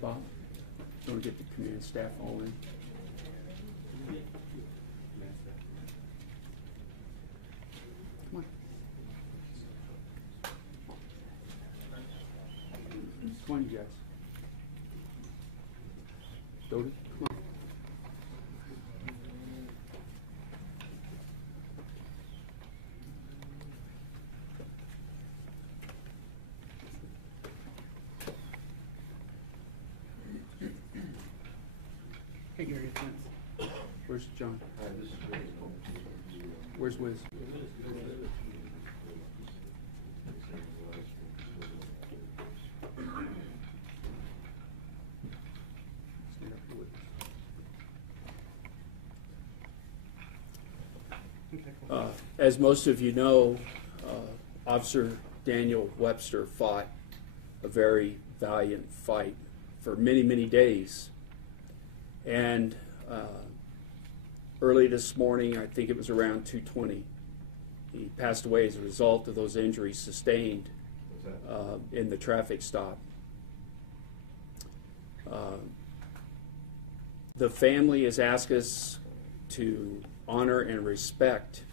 Bob, don't get the command staff all in. Come on. Come on, you guys. Dodi, come on. Hey, Gary, it's Vince. Where's John? Where's Wiz? As most of you know, Officer Daniel Webster fought a very valiant fight for many, many days. And early this morning, I think it was around 2:20, he passed away as a result of those injuries sustained in the traffic stop. The family has asked us to honor and respect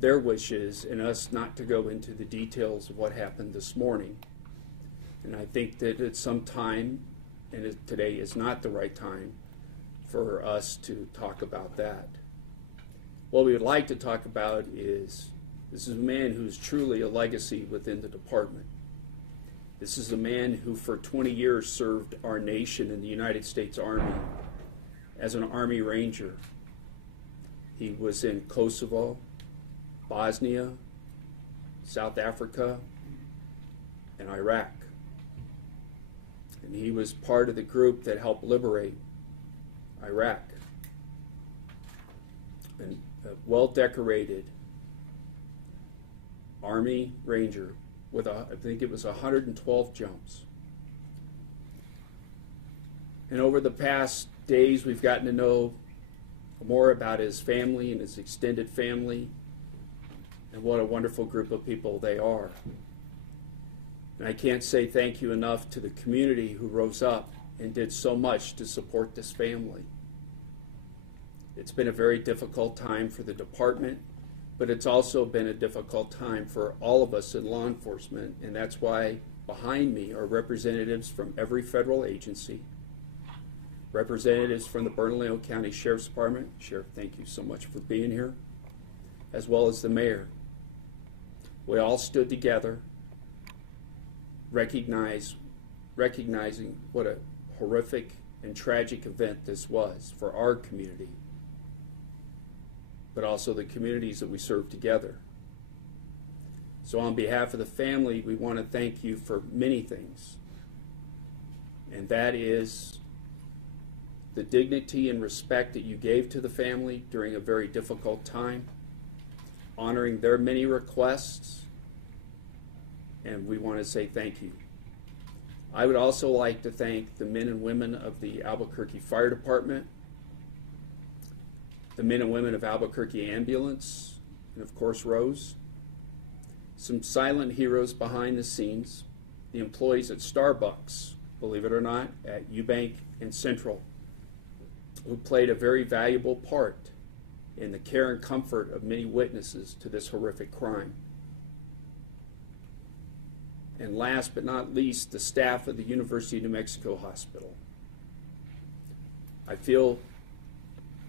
their wishes and us not to go into the details of what happened this morning. And I think that at some time, and today is not the right time, for us to talk about that. What we would like to talk about is, this is a man who's truly a legacy within the department. This is a man who for 20 years served our nation in the United States Army as an Army Ranger. He was in Kosovo, Bosnia, South Africa, and Iraq. And he was part of the group that helped liberate Iraq. And a well-decorated Army Ranger with, I think it was 112 jumps. And over the past days, we've gotten to know more about his family and his extended family, and what a wonderful group of people they are. And I can't say thank you enough to the community who rose up and did so much to support this family. It's been a very difficult time for the department, but it's also been a difficult time for all of us in law enforcement, and that's why behind me are representatives from every federal agency, representatives from the Bernalillo County Sheriff's Department. Sheriff, thank you so much for being here, as well as the mayor. We all stood together, recognizing what a horrific and tragic event this was for our community, but also the communities that we serve together. So on behalf of the family, we want to thank you for many things, and that is the dignity and respect that you gave to the family during a very difficult time, honoring their many requests, and we want to say thank you. I would also like to thank the men and women of the Albuquerque Fire Department, the men and women of Albuquerque Ambulance, and of course Rose, some silent heroes behind the scenes, the employees at Starbucks, believe it or not, at Eubank and Central, who played a very valuable part in the care and comfort of many witnesses to this horrific crime. And last but not least, the staff of the University of New Mexico Hospital. I feel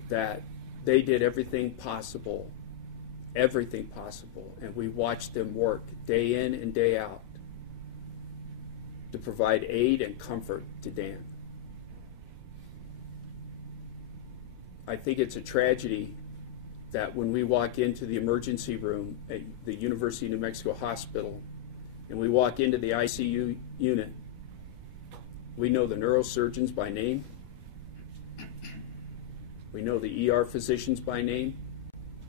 that they did everything possible, and we watched them work day in and day out to provide aid and comfort to Dan. I think it's a tragedy that when we walk into the emergency room at the University of New Mexico Hospital and we walk into the ICU unit, we know the neurosurgeons by name, we know the ER physicians by name,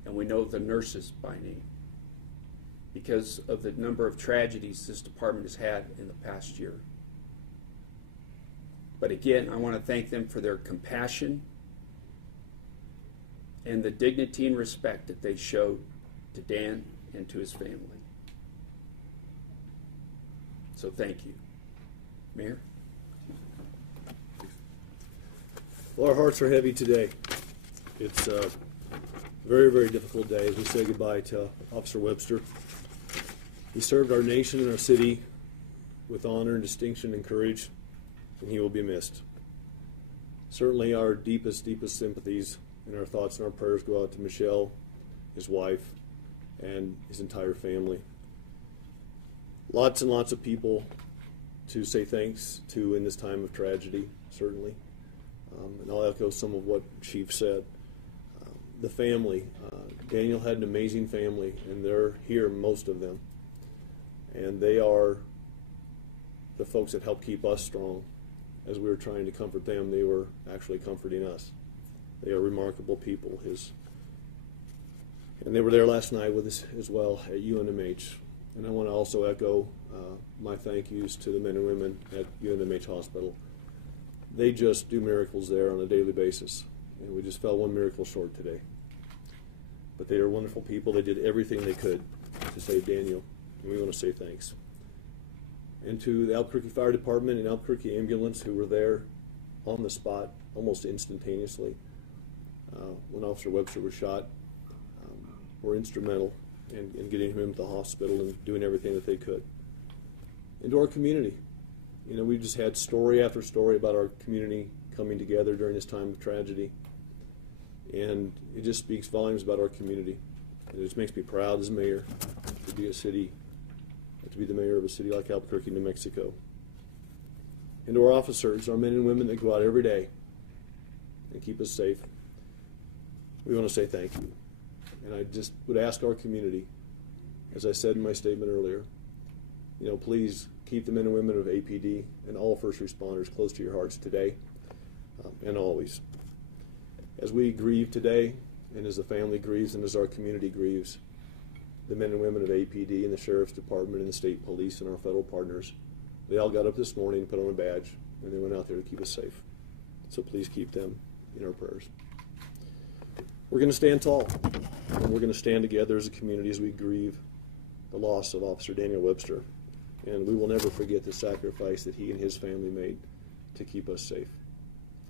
and we know the nurses by name because of the number of tragedies this department has had in the past year. But again, I want to thank them for their compassion and the dignity and respect that they showed to Dan and to his family. So thank you. Mayor? Well, our hearts are heavy today. It's a very, very difficult day as we say goodbye to Officer Webster. He served our nation and our city with honor and distinction and courage, and he will be missed. Certainly our deepest, deepest sympathies and our thoughts and our prayers go out to Michelle, his wife, and his entire family. Lots and lots of people to say thanks to in this time of tragedy, certainly. And I'll echo some of what Chief said. The family, Daniel had an amazing family, and they're here, most of them. And they are the folks that help keep us strong. As we were trying to comfort them, they were actually comforting us. They are remarkable people. And they were there last night with us as well at UNMH. And I want to also echo my thank yous to the men and women at UNMH Hospital. They just do miracles there on a daily basis. And we just fell one miracle short today. But they are wonderful people. They did everything they could to save Daniel. And we want to say thanks. And to the Albuquerque Fire Department and Albuquerque Ambulance who were there on the spot almost instantaneously when Officer Webster was shot, were instrumental in getting him to the hospital and doing everything that they could. And to our community. You know, we just had story after story about our community coming together during this time of tragedy. And it just speaks volumes about our community. And it just makes me proud as mayor to be to be the mayor of a city like Albuquerque, New Mexico. And to our officers, our men and women that go out every day and keep us safe, we want to say thank you. And I just would ask our community, as I said in my statement earlier, you know, please keep the men and women of APD and all first responders close to your hearts today and always. As we grieve today, and as the family grieves, and as our community grieves, the men and women of APD and the Sheriff's Department and the state police and our federal partners, they all got up this morning and put on a badge, and they went out there to keep us safe. So please keep them in our prayers. We're going to stand tall, and we're going to stand together as a community as we grieve the loss of Officer Daniel Webster. And we will never forget the sacrifice that he and his family made to keep us safe.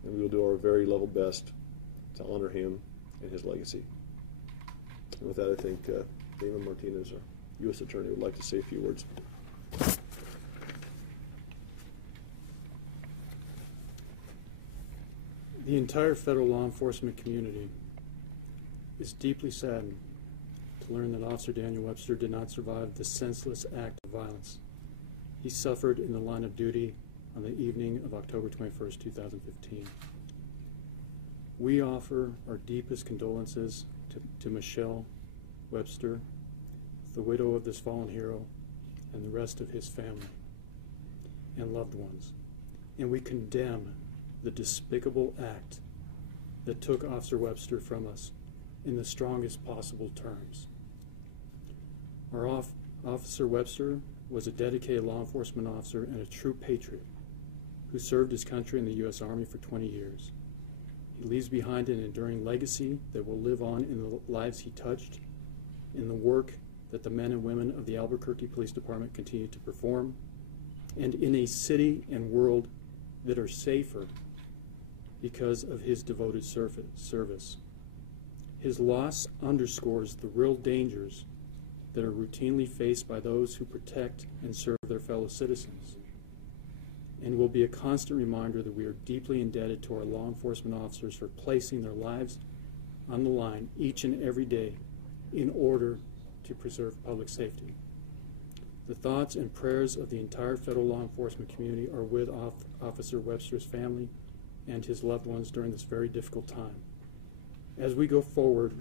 And we will do our very level best to honor him and his legacy. And with that, I think David Martinez, our U.S. Attorney, would like to say a few words. The entire federal law enforcement community is deeply saddened to learn that Officer Daniel Webster did not survive the senseless act of violence. He suffered in the line of duty on the evening of October 21st, 2015. We offer our deepest condolences to Michelle Webster, the widow of this fallen hero, and the rest of his family and loved ones. And we condemn the despicable act that took Officer Webster from us in the strongest possible terms. Our Officer Webster was a dedicated law enforcement officer and a true patriot who served his country in the U.S. Army for 20 years. He leaves behind an enduring legacy that will live on in the lives he touched, in the work that the men and women of the Albuquerque Police Department continue to perform, and in a city and world that are safer because of his devoted service. His loss underscores the real dangers that are routinely faced by those who protect and serve their fellow citizens, and will be a constant reminder that we are deeply indebted to our law enforcement officers for placing their lives on the line each and every day in order to preserve public safety. The thoughts and prayers of the entire federal law enforcement community are with Officer Webster's family and his loved ones during this very difficult time. As we go forward,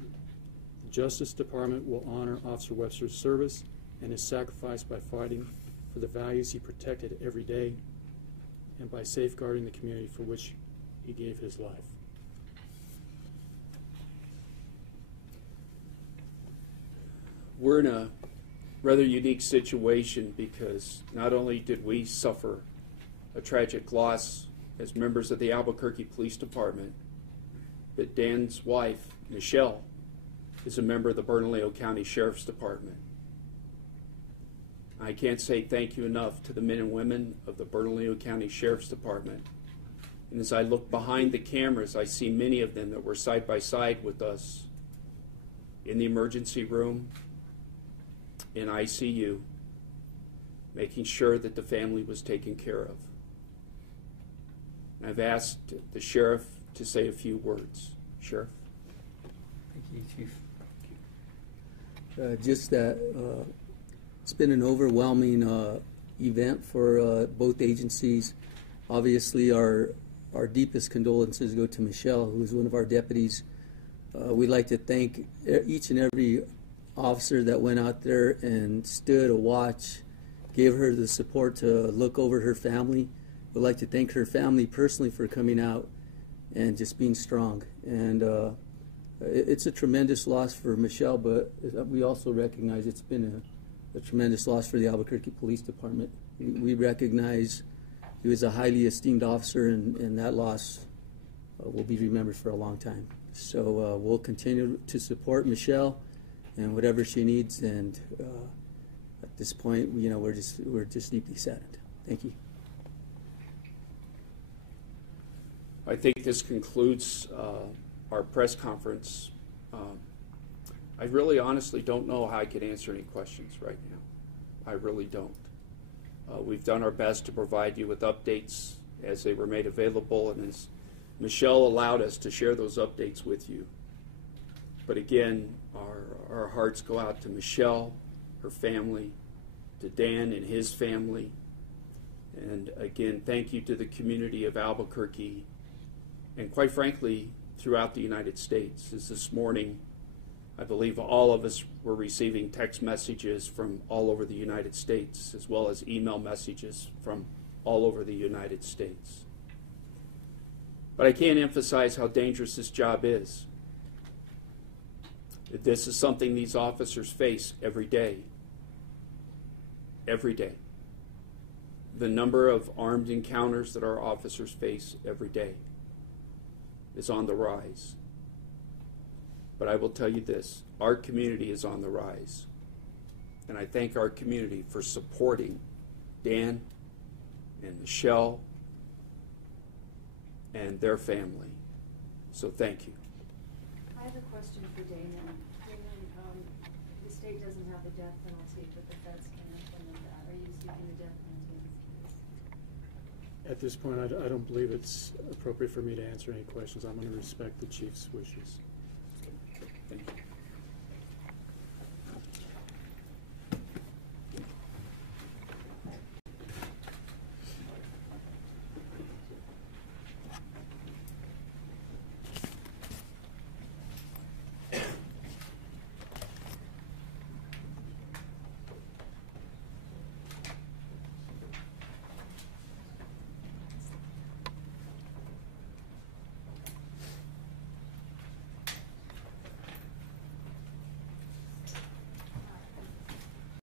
the Justice Department will honor Officer Webster's service and his sacrifice by fighting for the values he protected every day and by safeguarding the community for which he gave his life. We're in a rather unique situation because not only did we suffer a tragic loss as members of the Albuquerque Police Department, but Dan's wife, Michelle, is a member of the Bernalillo County Sheriff's Department. I can't say thank you enough to the men and women of the Bernalillo County Sheriff's Department. And as I look behind the cameras, I see many of them that were side by side with us in the emergency room, in ICU, making sure that the family was taken care of. And I've asked the sheriff to say a few words. Sheriff? Thank you, Chief. Just that it's been an overwhelming event for both agencies. Obviously, our deepest condolences go to Michelle, who is one of our deputies. We'd like to thank each and every officer that went out there and stood a watch, gave her the support to look over her family. We'd like to thank her family personally for coming out and just being strong. And it's a tremendous loss for Michelle, but we also recognize it's been a tremendous loss for the Albuquerque Police Department. We recognize he was a highly esteemed officer, and that loss will be remembered for a long time. So we'll continue to support Michelle and whatever she needs. And at this point, we're just deeply saddened. Thank you. I think this concludes our press conference. I really honestly don't know how I could answer any questions right now. I really don't. We've done our best to provide you with updates as they were made available, and as Michelle allowed us to share those updates with you. But again, our hearts go out to Michelle, her family, to Dan and his family, and again, thank you to the community of Albuquerque, and quite frankly, throughout the United States. As this morning, I believe all of us were receiving text messages from all over the United States, as well as email messages from all over the United States. But I can't emphasize how dangerous this job is. This is something these officers face every day. Every day. The number of armed encounters that our officers face every day is on the rise. But I will tell you this, our community is on the rise. And I thank our community for supporting Dan and Michelle and their family. So thank you. I have a question for Damon. Damon, the state doesn't have the death penalty, but the feds can implement that. Are you seeking the death penalty in this case? At this point, I don't believe it's appropriate for me to answer any questions. I'm going to respect the chief's wishes. Thank you.